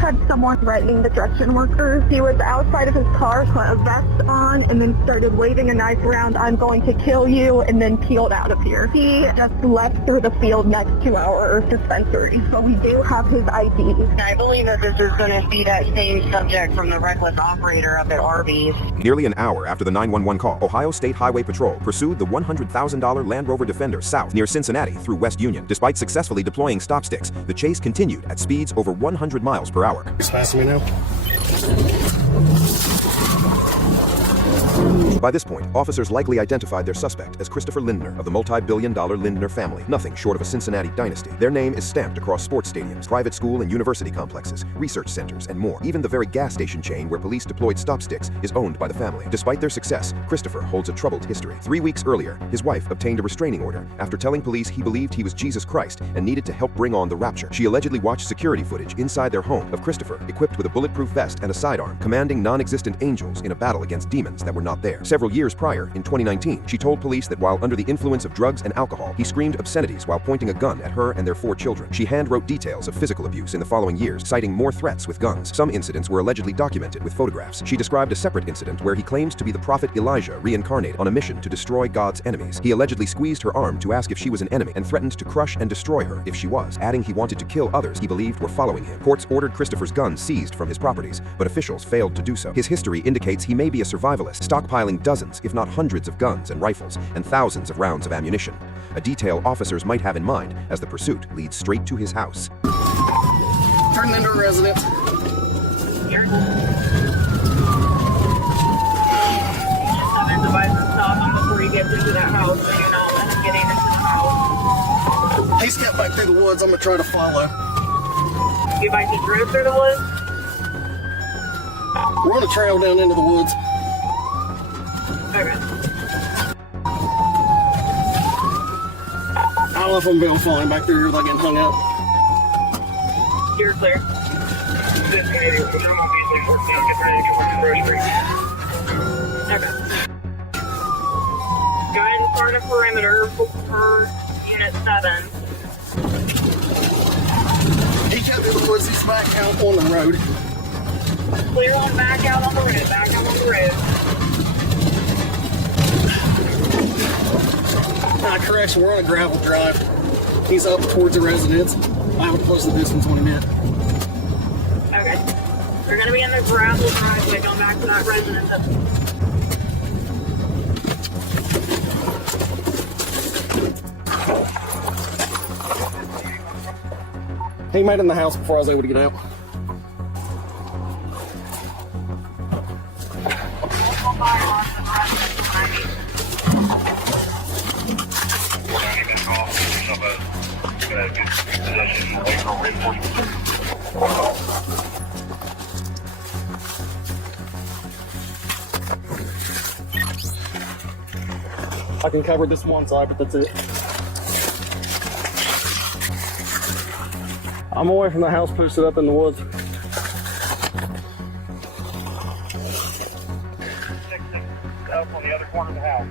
had someone threatening the construction workers. He was outside of his car, put a vest on, and then started waving a knife around, "I'm going to kill you," and then peeled out of here. He just left through the field next to our dispensary, so we do have his ID. I believe that this is going to be that same subject from the reckless operator up at Arby's. Nearly an hour after the 911 call, Ohio State Highway Patrol pursued the $100,000 Land Rover Defender south near Cincinnati through West Union. Despite successfully deploying stop sticks, the chase continued at speeds over 100 miles per hour. He's passing me now. By this point, officers likely identified their suspect as Christopher Lindner of the multi-billion-dollar Lindner family, nothing short of a Cincinnati dynasty. Their name is stamped across sports stadiums, private school and university complexes, research centers, and more. Even the very gas station chain where police deployed stop sticks is owned by the family. Despite their success, Christopher holds a troubled history. 3 weeks earlier, his wife obtained a restraining order after telling police he believed he was Jesus Christ and needed to help bring on the rapture. She allegedly watched security footage inside their home of Christopher, equipped with a bulletproof vest and a sidearm, commanding non-existent angels in a battle against demons that were not there. Several years prior, in 2019, she told police that while under the influence of drugs and alcohol, he screamed obscenities while pointing a gun at her and their 4 children. She handwrote details of physical abuse in the following years, citing more threats with guns. Some incidents were allegedly documented with photographs. She described a separate incident where he claims to be the prophet Elijah reincarnated on a mission to destroy God's enemies. He allegedly squeezed her arm to ask if she was an enemy and threatened to crush and destroy her if she was, adding he wanted to kill others he believed were following him. Courts ordered Christopher's gun seized from his properties, but officials failed to do so. His history indicates he may be a survivalist, stockpiling dozens, if not hundreds of guns and rifles, and thousands of rounds of ammunition. A detail officers might have in mind as the pursuit leads straight to his house. Turn into a residence. Here. Just have him advise him stop him before he gets into that house, so you're not letting him get into the house. He's kept back through the woods. I'm gonna try to follow. You might just drove through the woods? We're on a trail down into the woods. Okay. I don't know if I'm gonna be able to find back there without getting hung up. You're clear. Okay. Go ahead and start a perimeter for Unit 7. He kept through the woods. He's back out on the road. Clear on back out on the road. Back out on the road. Correction, we're on a gravel drive. He's up towards the residence. I haven't closed the distance on him yet. Okay. We're going to be in the gravel driveway going back to that residence. He made it in the house before I was able to get out. I can cover this one side, but that's it. I'm away from the house, posted up in the woods. Up on the other corner of the house.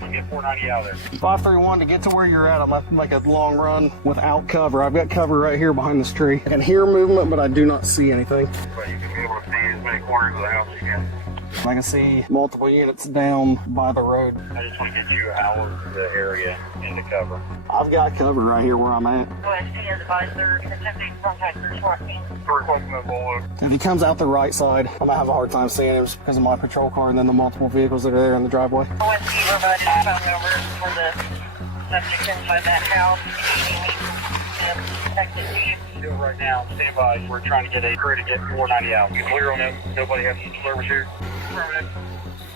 When you get 490 out of there. 531 to get to where you're at. I'm have to make a long run without cover. I've got cover right here behind this tree. I can hear movement, but I do not see anything. But you can be able to see as many corners of the house as you can. I can see multiple units down by the road. I just want to get you out of the area into cover. I've got cover right here where I'm at. OSC advisor, attempting contact your SWAT team. Requesting a bullet. If he comes out the right side, I'm gonna have a hard time seeing him just because of my patrol car and then the multiple vehicles that are there in the driveway. OSC provided a phone number for the subject inside that house. Do it right now. Stand by. We're trying to get a crew to get 490 out. You clear on them? Nobody has service here? Affirmative.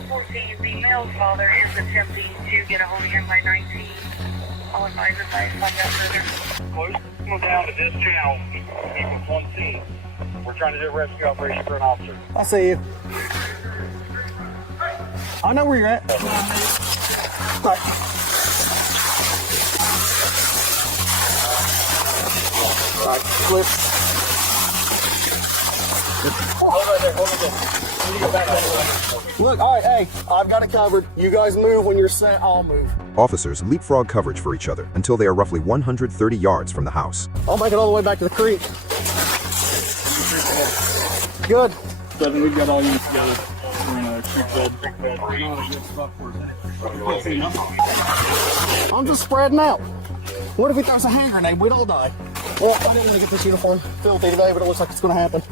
14 females while there is attempting to get a hold of him by 19. I'll advise if I find out further. Close. Go down to this channel. Equals 1 scene. We're trying to do a rescue operation for an officer. I see you. I know where you're at. Right. Alright, flip. Hold right there. Hold right there. You go back that way. Look, alright, hey, I've got it covered. You guys move when you're set, I'll move. Officers leapfrog coverage for each other until they are roughly 130 yards from the house. I'll make it all the way back to the creek. Good. Seven, we've got all units together. We're in a creek bed. Not a good spot for us. I'm just spreading out. What if he throws a hand grenade? We'd all die. Well, I didn't want to get this uniform filthy today, but it looks like it's going to happen.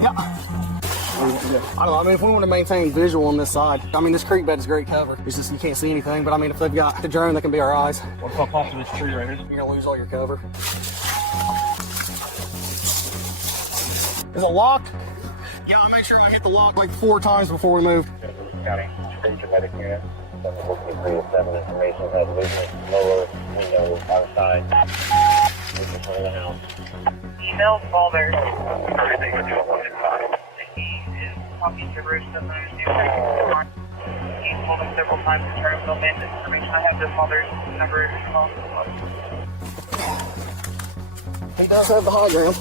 Yeah. I don't know. I mean, if we want to maintain visual on this side, I mean, this creek bed is great cover. It's just you can't see anything. But I mean, if they've got the drone, that can be our eyes. What if I pop to this tree right here? You're gonna lose all your cover. Is it locked? Yeah, I made sure I hit the lock like 4 times before we moved. County, dramatic unit. 7 information has movement lower window outside. Movement from the house. Email father. Everything we're doing 1-5. He is talking to Bruce and there's new things. He's told him several times to try to fill in this information. I have the father's number as well. He does have the high ground.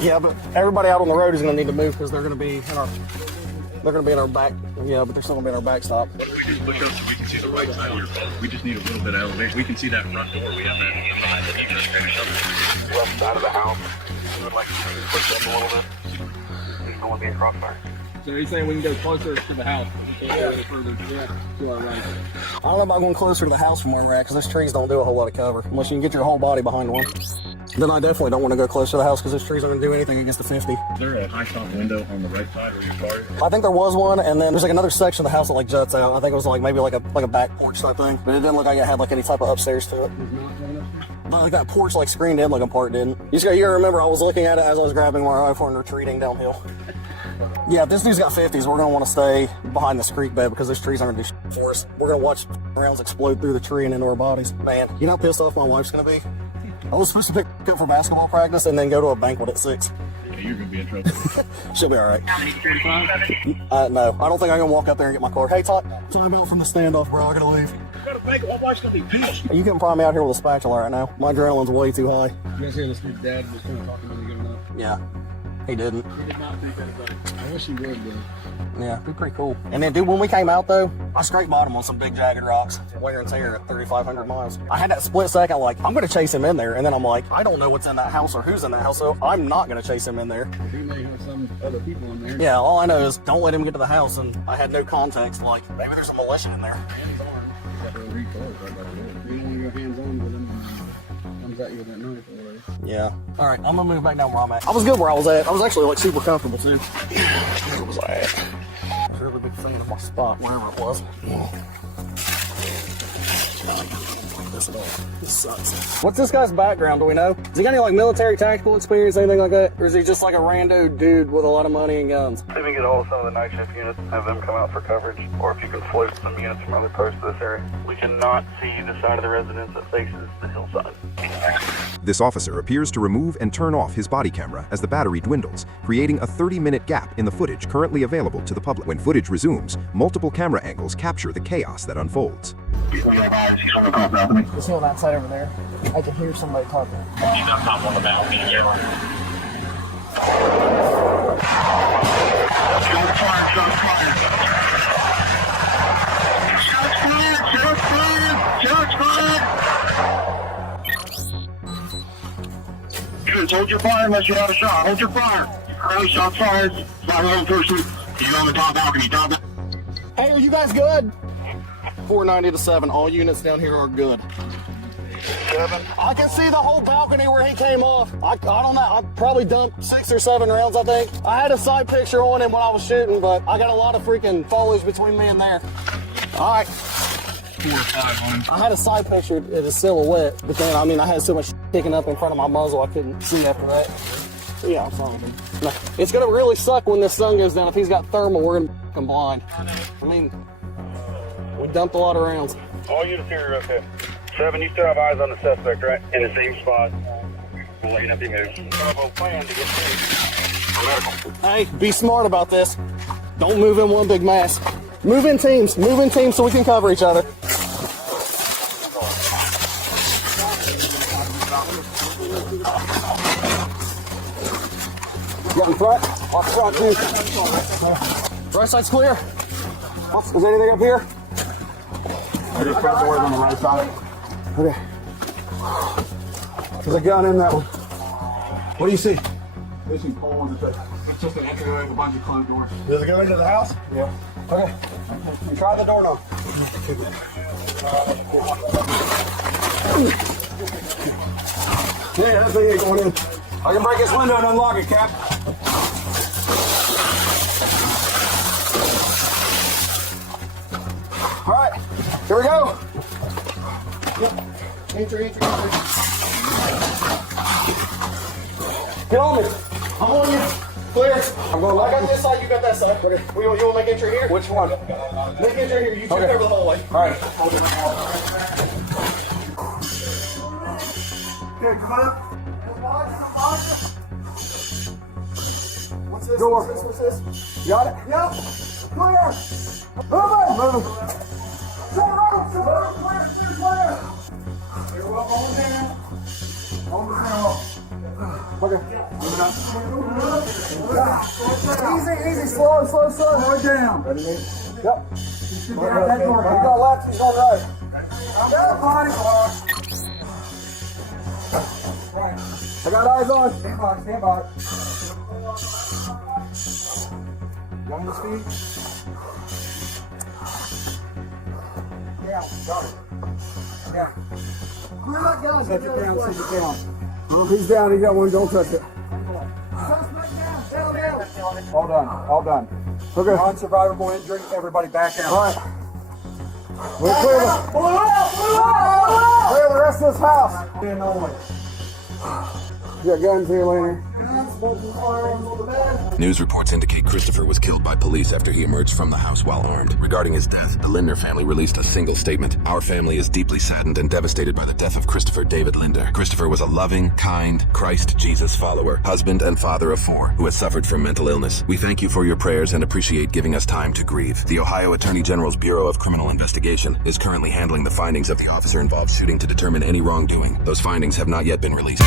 Yeah, but everybody out on the road is going to need to move because they're going to be in our back. Yeah, but they're still going to be in our backstop. We just look up so we can see the right side of your phone. We just need a little bit of elevation. We can see that front door. We have that behind that you just finished up. Left side of the house. We would like to push them a little bit. There's no one being crossfire. So he's saying we can go closer to the house. We can't go any further to our right. I don't know about going closer to the house from where we're at because those trees don't do a whole lot of cover unless you can get your whole body behind one. Then I definitely don't want to go close to the house because those trees aren't going to do anything against the 50. Is there a high top window on the right side of your car? I think there was one, and then there's like another section of the house that like juts out. I think it was like maybe like a back porch type thing, but it didn't look like it had like any type of upstairs to it. But like that porch like screened in looking part didn't. You gotta remember I was looking at it as I was grabbing my rifle and retreating downhill. Yeah, if this dude's got 50s, we're gonna want to stay behind this creek bed because those trees aren't gonna do shit for us. We're gonna watch rounds explode through the tree and into our bodies. Man, you know how pissed off my wife's gonna be? I was supposed to pick up for basketball practice and then go to a banquet at 6. Yeah, you're gonna be in trouble. She'll be all right. No, I don't think I'm gonna walk up there and get my car. Hey, Todd, time out from the standoff, bro. I gotta leave. You can pry me out here with a spatula right now. My adrenaline's way too high. You guys hear this dude's dad was kind of talking to me giving up? Yeah, he didn't. He did not think that about it. I wish he would, though. Yeah, it'd be pretty cool. And then, dude, when we came out, though, I scraped bottom on some big jagged rocks, wear and tear at 3,500 miles. I had that split second, like, I'm going to chase him in there. And then I'm like, I don't know what's in that house or who's in that house, so I'm not going to chase him in there. He may have some other people in there. Yeah, all I know is don't let him get to the house. And I had no context, like, maybe there's a militia in there. Hands armed. He's got to recoil right back there. You don't want to go hands on with him. Comes at you with that knife already. Yeah. All right, I'm going to move back down where I'm at. I was good where I was at. I was actually, like, super comfortable, too. Where was I at? I was a really big fan of my spot, wherever it was. This sucks. What's this guy's background, do we know? Has he got any like military tactical experience, anything like that? Or is he just like a rando dude with a lot of money and guns? See if we can get hold of some of the night shift units, have them come out for coverage, or if you can float some units from other parts of this area. We cannot see the side of the residence that faces the hillside. This officer appears to remove and turn off his body camera as the battery dwindles, creating a 30-minute gap in the footage currently available to the public. When footage resumes, multiple camera angles capture the chaos that unfolds. You see on that side over there? I can hear somebody talking. He's up top on the balcony, yeah. Shots fired, shots fired. Shots fired, shots fired, shots fired. Good, hold your fire unless you have a shot. Hold your fire. Early shots fired. Not one person. He's on the top balcony, top. Hey, are you guys good? 490 to 7. All units down here are good. 7. I can see the whole balcony where he came off. I don't know. I probably dumped 6 or 7 rounds, I think. I had a side picture on him when I was shooting, but I got a lot of freaking foliage between me and there. All right. 4 or 5 on him. I had a side picture of his silhouette, but then, I mean, I had so much kicking up in front of my muzzle I couldn't see after that. Yeah, I'm sorry. No, it's going to really suck when this sun goes down. If he's got thermal, we're going to be blind. I mean, we dumped a lot of rounds. All units here are okay. 7, you still have eyes on the suspect, right? In the same spot. We'll let you know if he moves. Plan to get through. Hey, be smart about this. Don't move in one big mass. Move in teams so we can cover each other. Get in front. Off front, too. Right side's clear. Is there anything up here? There's front doors on the right side. Okay. There's a gun in that one. What do you see? fishing pole, and it's just an entryway with a bunch of climb doors. Does it go into the house? Yeah. Okay. You try the door now. Yeah, that thing ain't going in. I can break this window and unlock it, Cap. All right, here we go. Entry. Get on me. I'm on you. Clear. I'm going I got this side, you got that side. Okay. You want to make entry here? Which one? Make entry here. You take Okay. over the hallway. All right. Okay, come on. What's this? Door. What's this? Got it? Yep. Clear. Move. Okay. Easy. Slow. Slow down. Ready, mate? Yep. You got left, he's on right. I got eyes on. Stand by. You on your feet? Yeah. Clear that gun. Set it down, set it down. Oh, he's down, he got one, don't touch it. All done. Okay. Non-survivable injury, everybody back out. All right. We're clear the rest of this house. You got guns here, Laney. News reports indicate Christopher was killed by police after he emerged from the house while armed. Regarding his death, the Lindner family released a single statement. Our family is deeply saddened and devastated by the death of Christopher David Lindner. Christopher was a loving, kind, Christ Jesus follower, husband and father of 4, who has suffered from mental illness. We thank you for your prayers and appreciate giving us time to grieve. The Ohio Attorney General's Bureau of Criminal Investigation is currently handling the findings of the officer-involved shooting to determine any wrongdoing. Those findings have not yet been released.